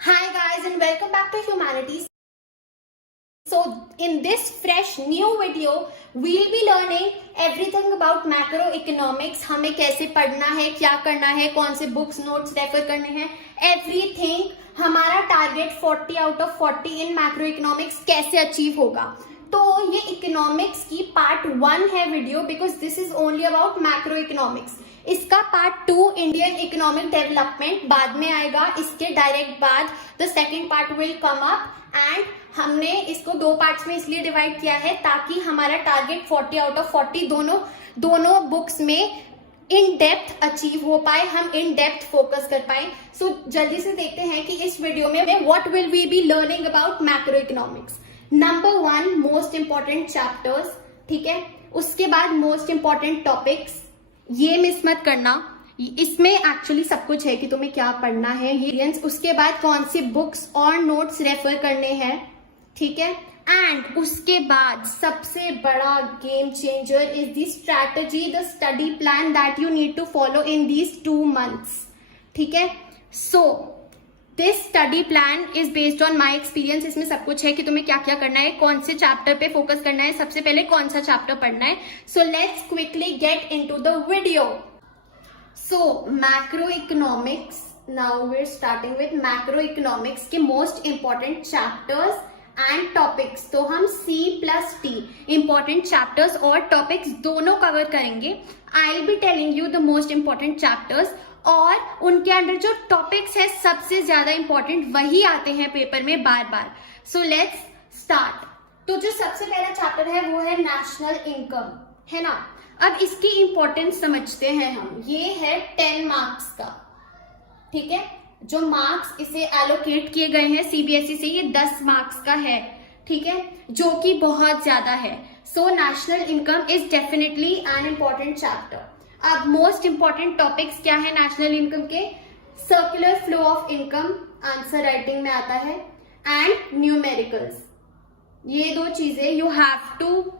Hi guys and welcome back to Humanities. So in this fresh new video, we'll be learning everything about macroeconomics. हमें कैसे पढ़ना है, क्या करना है, कौन से बुक्स नोट्स रेफर करने हैं, एवरीथिंग. हमारा target 40 out of 40 in macroeconomics कैसे अचीव होगा. तो ये इकोनॉमिक्स की पार्ट 1 है video, because this is only about macroeconomics. इसका पार्ट 2 इंडियन इकोनॉमिक डेवलपमेंट बाद में आएगा. इसके डायरेक्ट बाद the second part will come up. And हमने इसको 2 पार्ट्स में इसलिए डिवाइड किया है ताकि हमारा टारगेट 40 आउट ऑफ 40 दोनों बुक्स में इन डेप्थ अचीव हो पाए, हम इन डेप्थ फोकस कर पाए. सो जल्दी से देखते हैं कि इस वीडियो में what will we be learning about macro economics. Number 1 most important chapters. ठीक है, उसके बाद मोस्ट इंपॉर्टेंट टॉपिक्स. ये मिस मत करना, इसमें एक्चुअली सब कुछ है कि तुम्हें क्या पढ़ना है. ये उसके बाद कौन सी बुक्स और नोट्स रेफर करने हैं. ठीक है, एंड उसके बाद सबसे बड़ा game changer is the strategy, the study plan that you need to follow in these 2 months. ठीक है, so this study plan is based on my experience. इसमें सब कुछ है कि तुम्हें क्या क्या करना है, कौन से चैप्टर पे फोकस करना है, सबसे पहले कौन सा चैप्टर पढ़ना है. So let's quickly get into the video. So macro economics, now we are starting with macro economics के most important chapters and topics. तो हम C+T इंपॉर्टेंट चैप्टर्स और टॉपिक्स दोनों कवर करेंगे. I will be telling you the most important chapters, और उनके अंदर जो टॉपिक्स है सबसे ज्यादा इंपॉर्टेंट वही आते हैं पेपर में बार बार. So let's start. तो जो सबसे पहला चैप्टर है वो है नेशनल इनकम, है ना. अब इसकी इंपॉर्टेंस समझते हैं हम. ये है 10 मार्क्स का. ठीक है, जो मार्क्स इसे एलोकेट किए गए हैं CBSE से, ये 10 मार्क्स का है. ठीक है, जो कि बहुत ज्यादा है. So national income is definitely an important chapter. अब मोस्ट इंपॉर्टेंट टॉपिक्स क्या है नेशनल इनकम के? Circular flow of income, answer writing में आता है, एंड न्यूमेरिकल्स. ये 2 चीजें you have to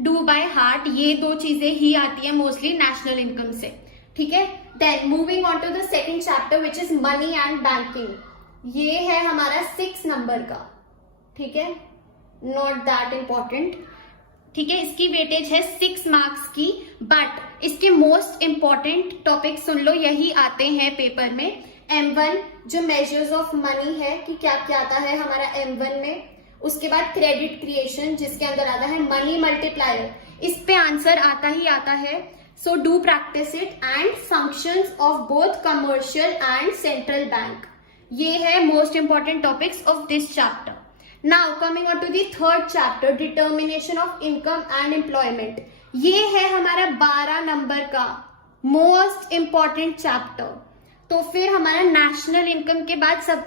do by heart. ये 2 चीजें ही आती है मोस्टली नेशनल इनकम से. ठीक है, then moving on to the second chapter which is money and banking. ये है हमारा 6 नंबर का. ठीक है, नॉट दैट इंपॉर्टेंट. ठीक है, इसकी वेटेज है 6 मार्क्स की, बट इसके मोस्ट इंपॉर्टेंट टॉपिक सुन लो, यही आते हैं पेपर में. M1 जो मेजर्स ऑफ मनी है कि क्या क्या आता है हमारा M1 में. उसके बाद क्रेडिट क्रिएशन जिसके अंदर आता है मनी मल्टीप्लायर. इस पे आंसर आता ही आता है. So do practice it. And functions of both commercial and central bank. ये है most important topics of this chapter. Now coming on to the third chapter, determination of income and employment. ये है हमारा 12 number का most important chapter. तो फिर हमारा national income के बाद सब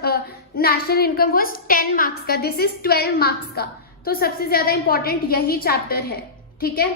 नेशनल इनकम वाज 10 मार्क्स का, दिस इज 12 मार्क्स का. तो सबसे ज्यादा इंपॉर्टेंट यही चैप्टर है. ठीक है,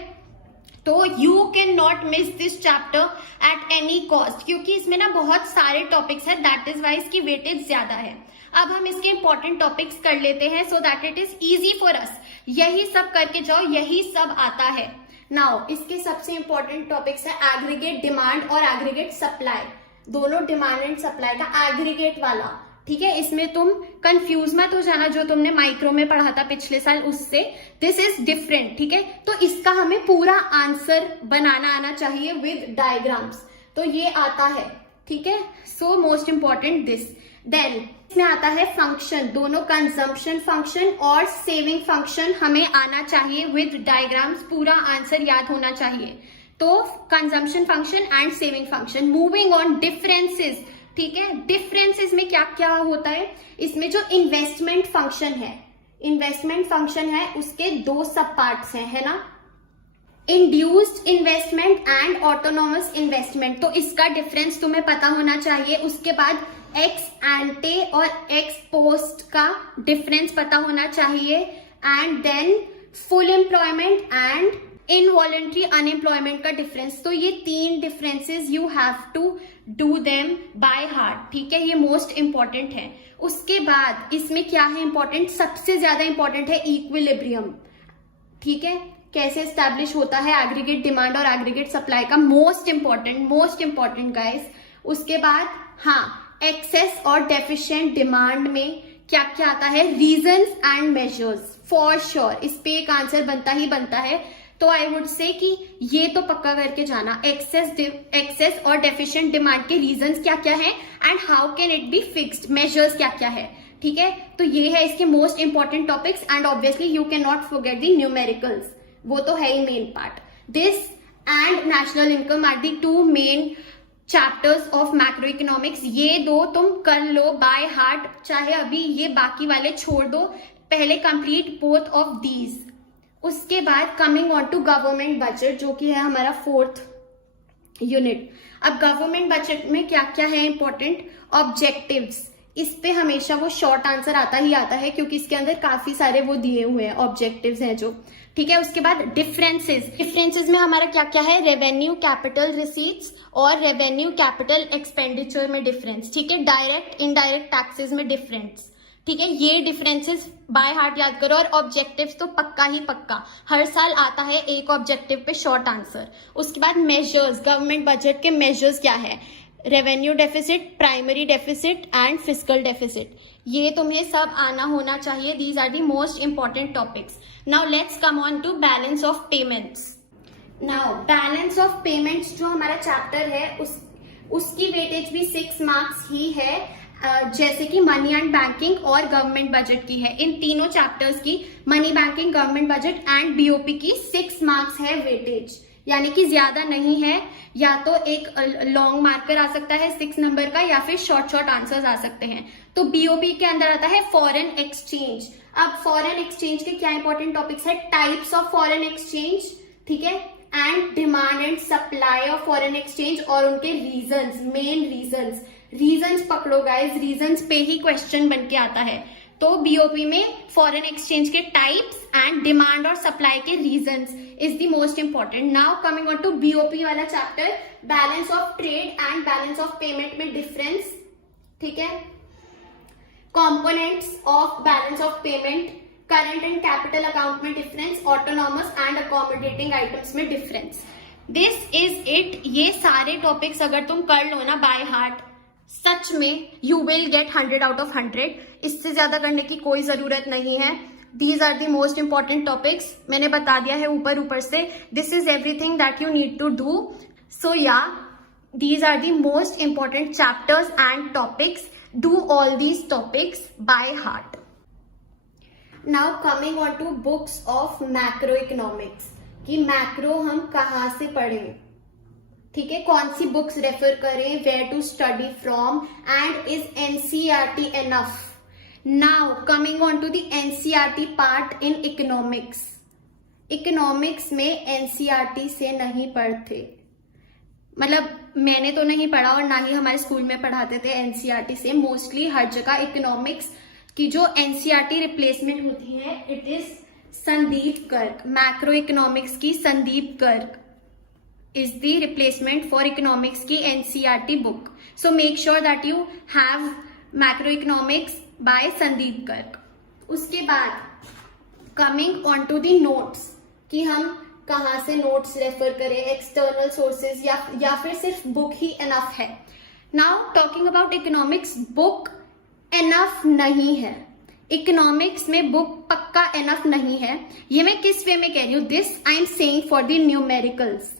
तो you can not miss this chapter at any cost, क्योंकि इसमें ना बहुत सारे टॉपिक्स है, दैट इज वाई इसकी वेटेज ज्यादा है. अब हम इसके इंपॉर्टेंट टॉपिक्स कर लेते हैं so that it is easy for us. यही सब करके जाओ, यही सब आता है. नाउ इसके सबसे इंपॉर्टेंट टॉपिक्स है एग्रीगेट डिमांड और एग्रीगेट सप्लाई. दोनों डिमांड एंड सप्लाई का एग्रीगेट वाला. ठीक है, इसमें तुम कंफ्यूज मत हो जाना जो तुमने माइक्रो में पढ़ा था पिछले साल उससे. This is different. ठीक है, तो इसका हमें पूरा आंसर बनाना आना चाहिए विद डायग्राम्स. तो ये आता है. ठीक है, so most important this. Then इसमें आता है फंक्शन. दोनों कंजम्पशन फंक्शन और सेविंग फंक्शन हमें आना चाहिए विद डायग्राम्स. पूरा आंसर याद होना चाहिए. तो consumption function and saving function. Moving on differences. ठीक है, डिफरेंसेस में क्या क्या होता है? इसमें जो इन्वेस्टमेंट फंक्शन है उसके 2 सब पार्ट्स हैं, है ना. Induced investment and autonomous investment. तो इसका डिफरेंस तुम्हें पता होना चाहिए. उसके बाद एक्स एंटे और एक्स पोस्ट का डिफरेंस पता होना चाहिए. And then full employment and involuntary unemployment का डिफरेंस. तो ये 3 differences you have to do them by heart. ठीक है, ये मोस्ट इंपॉर्टेंट है. उसके बाद इसमें क्या है इंपॉर्टेंट? सबसे ज्यादा इंपॉर्टेंट है इक्विलिब्रियम. ठीक है, कैसे एस्टैब्लिश होता है एग्रीगेट डिमांड और एग्रीगेट सप्लाई का. Most important guys. उसके बाद हाँ, एक्सेस और डेफिशिएंट डिमांड में क्या क्या आता है, reasons and measures, for sure इस पे एक आंसर बनता ही बनता है। तो आई वुड से कि ये तो पक्का करके जाना, एक्सेस और डेफिशिएंट डिमांड के रीजंस क्या क्या है and how can it be fixed, measures क्या क्या है, ठीक है। तो ये है इसके most important topics and obviously you can not forget the numericals, वो तो है ही main part. This and national income are the two main chapters of macro economics. ये दो तुम कर लो बाय हार्ट, चाहे अभी ये बाकी वाले छोड़ दो, पहले कंप्लीट बोथ ऑफ दीज। उसके बाद coming on to government budget, जो कि है हमारा 4th यूनिट। अब गवर्नमेंट बजट में क्या क्या है इंपॉर्टेंट, ऑब्जेक्टिव्स, इस पे हमेशा वो शॉर्ट आंसर आता ही आता है क्योंकि इसके अंदर काफी सारे वो दिए हुए हैं ऑब्जेक्टिव्स हैं जो, ठीक है। उसके बाद डिफरेंसेस में हमारा क्या क्या है, रेवेन्यू कैपिटल रिसीट्स और रेवेन्यू कैपिटल एक्सपेंडिचर में डिफरेंस, ठीक है। डायरेक्ट इनडायरेक्ट टैक्सेस में डिफरेंस, ठीक है। ये डिफरेंसेस बाय हार्ट याद करो। और ऑब्जेक्टिव्स तो पक्का ही पक्का हर साल आता है एक ऑब्जेक्टिव पे शॉर्ट आंसर। उसके बाद मेजर्स, गवर्नमेंट बजट के मेजर्स क्या है, revenue deficit, primary deficit and fiscal deficit, ये तुम्हें सब आना होना चाहिए। These are the most important topics. Now let's come on to balance of payments. Now balance of payments जो हमारा चैप्टर है उसकी वेटेज भी 6 मार्क्स ही है, जैसे कि मनी एंड बैंकिंग और गवर्नमेंट बजट की है। इन तीनों चैप्टर्स की money banking, government budget and BOP की 6 मार्क्स है वेटेज, यानी कि ज्यादा नहीं है। या तो एक लॉन्ग मार्कर आ सकता है 6 नंबर का या फिर शॉर्ट आंसर्स आ सकते हैं। तो बीओपी के अंदर आता है फॉरेन एक्सचेंज। अब फॉरेन एक्सचेंज के क्या इंपॉर्टेंट टॉपिक्स है, टाइप्स ऑफ फॉरेन एक्सचेंज, ठीक है, and demand and supply of foreign exchange और उनके रीजंस, मेन रीजंस पकड़ो गाइस, रीजंस पे ही क्वेश्चन बन के आता है। तो बीओपी में फॉरेन एक्सचेंज के टाइप्स एंड डिमांड और सप्लाई के reasons is the most important. Now coming on to BOP वाला chapter, balance of trade and balance of payment में डिफरेंस, ठीक है, components of balance of payment, current and capital account में difference, autonomous and accommodating items में difference. This is it. ये सारे topics अगर तुम कर लो ना बाय हार्ट, सच में you will get 100 out of 100। इससे ज्यादा करने की कोई जरूरत नहीं है। These are the most important topics, मैंने बता दिया है ऊपर से। This is everything that you need to do. So yeah these are the most important chapters and topics. Do all these topics by heart. Now coming on to books of macro economics, कि macro हम कहाँ से पढ़ें, ठीक है, कौन सी books refer करें, where to study from and is NCERT enough. Now coming on to the NCERT part in economics. Economics में एनसीईआरटी से नहीं पढ़ते, मतलब मैंने तो नहीं पढ़ा और ना ही हमारे स्कूल में पढ़ाते थे एनसीईआरटी से। मोस्टली हर जगह इकोनॉमिक्स की जो एनसीईआरटी रिप्लेसमेंट होती है it is Sandeep Garg. Macro economics की Sandeep Garg is the replacement for economics की NCERT book. So make sure that you have macroeconomics by Sandeep Garg. उसके बाद coming on to the notes, कि हम कहाँ से नोट्स रेफर करें, एक्सटर्नल सोर्सेज या फिर सिर्फ बुक ही एनफ है। Now talking about economics, book enough नहीं है। इकोनॉमिक्स में बुक पक्का एनफ नहीं है। ये मैं किस वे में कह रही हूँ, this I am saying for the numericals,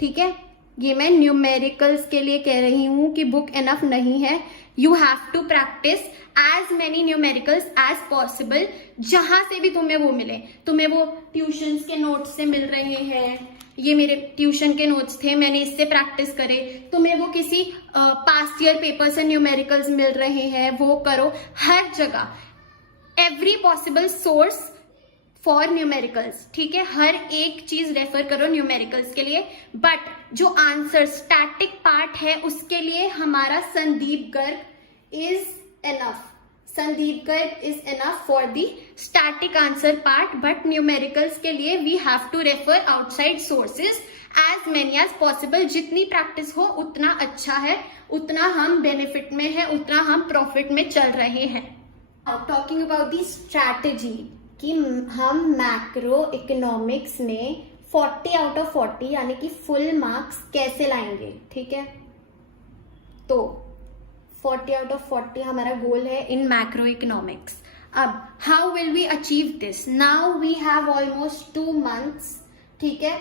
ठीक है, ये मैं न्यूमेरिकल्स के लिए कह रही हूं कि बुक एनफ नहीं है। You have to practice as many numericals as possible, जहां से भी तुम्हें वो मिले। तुम्हें वो ट्यूशंस के नोट्स से मिल रहे हैं, ये मेरे ट्यूशन के नोट्स थे, मैंने इससे प्रैक्टिस करे। तुम्हें वो किसी पास्ट ईयर पेपर से न्यूमेरिकल्स मिल रहे हैं, वो करो। हर जगह every possible source for numericals, ठीक है, हर एक चीज रेफर करो न्यूमेरिकल्स के लिए। बट जो आंसर स्टैटिक पार्ट है उसके लिए हमारा Sandeep Garg is enough. Sandeep Garg is enough for the static answer part, but numericals के लिए we have to refer outside sources as many as possible. जितनी प्रैक्टिस हो उतना अच्छा है, उतना हम बेनिफिट में है, उतना हम प्रॉफिट में चल रहे हैं। टॉकिंग अबाउट द स्ट्रैटेजी, कि हम मैक्रो इकोनॉमिक्स में 40 आउट ऑफ 40 यानी कि फुल मार्क्स कैसे लाएंगे, ठीक है। तो 40 आउट ऑफ 40 हमारा गोल है इन मैक्रो इकोनॉमिक्स. अब how will we achieve this? Now we have almost 2 months. ठीक है,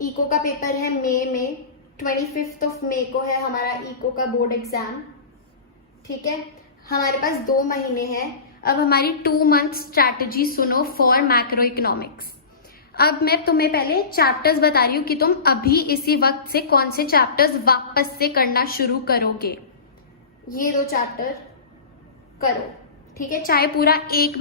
इको का पेपर है मई में, 25th ऑफ मई को है हमारा इको का बोर्ड एग्जाम. ठीक है, हमारे पास 2 महीने हैं. अब हमारी 2 month स्ट्रैटेजी सुनो फॉर मैक्रो इकोनॉमिक्स. अब मैं तुम्हें पहले चैप्टर्स बता रही हूँ कि तुम अभी इसी वक्त से कौन से चैप्टर्स वापस से करना शुरू करोगे. ये 2 चैप्टर करो. ठीक है, चाहे पूरा 1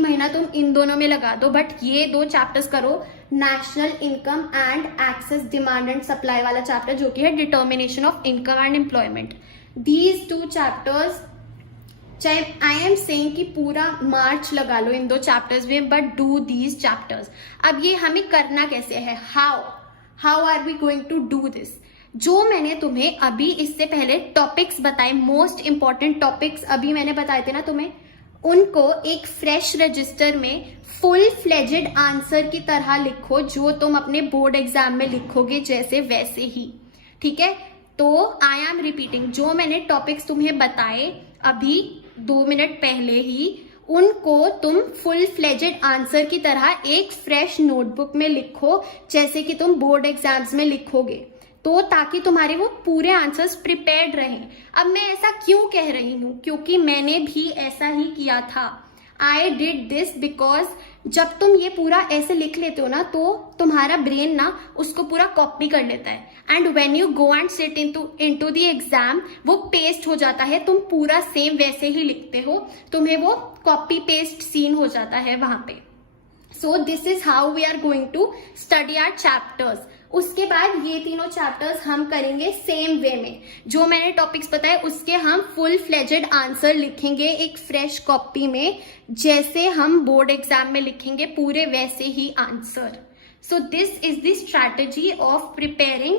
महीना तुम इन दोनों में लगा दो, बट ये 2 चैप्टर्स करो. National income and excess, demand and supply वाला चैप्टर जो कि है determination of income and employment. These 2 chapters, चाहे आई एम सेइंग कि पूरा मार्च लगा लो इन 2 चैप्टर्स में, बट डू दीज चैप्टर्स. अब ये हमें करना कैसे है? How are we going to do this? जो मैंने तुम्हें अभी इससे पहले टॉपिक्स बताए, मोस्ट इंपॉर्टेंट टॉपिक्स अभी मैंने बताए थे ना तुम्हें, उनको एक फ्रेश रजिस्टर में फुल फ्लेजेड आंसर की तरह लिखो, जो तुम अपने बोर्ड एग्जाम में लिखोगे जैसे वैसे ही. ठीक है, तो आई एम रिपीटिंग, जो मैंने टॉपिक्स तुम्हें बताए अभी 2 मिनट पहले ही, उनको तुम फुल फ्लेजेड आंसर की तरह एक फ्रेश नोटबुक में लिखो जैसे कि तुम बोर्ड एग्जाम्स में लिखोगे, तो ताकि तुम्हारे वो पूरे आंसर्स प्रिपेयर्ड रहें. अब मैं ऐसा क्यों कह रही हूं? क्योंकि मैंने भी ऐसा ही किया था. आई डिड दिस बिकॉज जब तुम ये पूरा ऐसे लिख लेते हो ना, तो तुम्हारा ब्रेन ना उसको पूरा कॉपी कर लेता है, and when you go and sit into the exam, वो पेस्ट हो जाता है. तुम पूरा सेम वैसे ही लिखते हो, तुम्हें वो कॉपी पेस्ट सीन हो जाता है वहां पे. So this is how we are going to study our chapters. उसके बाद ये तीनों चैप्टर्स हम करेंगे सेम वे में. जो मैंने टॉपिक्स बताए उसके हम फुल फ्लेजेड आंसर लिखेंगे एक फ्रेश कॉपी में, जैसे हम बोर्ड एग्जाम में लिखेंगे पूरे वैसे ही answer. So this is the strategy of preparing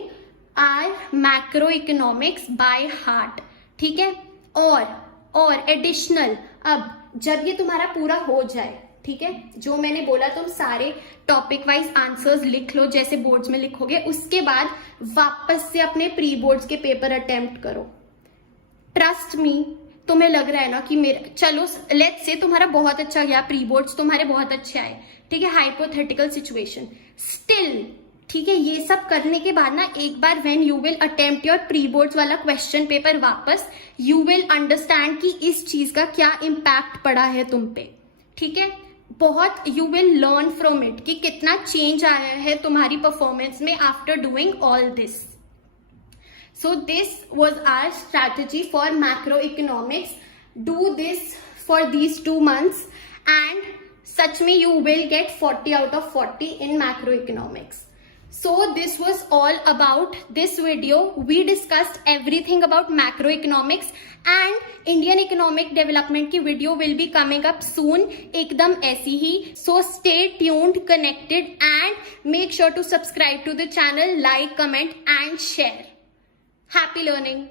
our macro economics by heart. ठीक है, और एडिशनल, अब जब ये तुम्हारा पूरा हो जाए, ठीक है, जो मैंने बोला तुम सारे टॉपिक वाइज आंसर्स लिख लो जैसे बोर्ड्स में लिखोगे, उसके बाद वापस से अपने प्री बोर्ड्स के पेपर अटेम्प्ट करो. ट्रस्ट मी, तुम्हें लग रहा है ना कि मेरा, चलो लेट्स से तुम्हारा बहुत अच्छा गया, प्री बोर्ड्स तुम्हारे बहुत अच्छे आए, ठीक है, हाइपोथेटिकल सिचुएशन, स्टिल ठीक है, ये सब करने के बाद ना एक बार when you will attempt your pre boards वाला क्वेश्चन पेपर वापस, यू विल अंडरस्टैंड कि इस चीज का क्या इम्पैक्ट पड़ा है तुम पे. ठीक है, बहुत you will learn from it कि कितना चेंज आया है तुम्हारी परफॉर्मेंस में after doing all this. So this was our strategy for macro economics. Do this for these 2 months and सच में you will get 40 out of 40 in macroeconomics. So this was all about this video. We discussed everything about macroeconomics and Indian economic development की video will be coming up soon, एकदम ऐसी ही. So stay tuned, connected and make sure to subscribe to the channel, like, comment and share. Happy learning.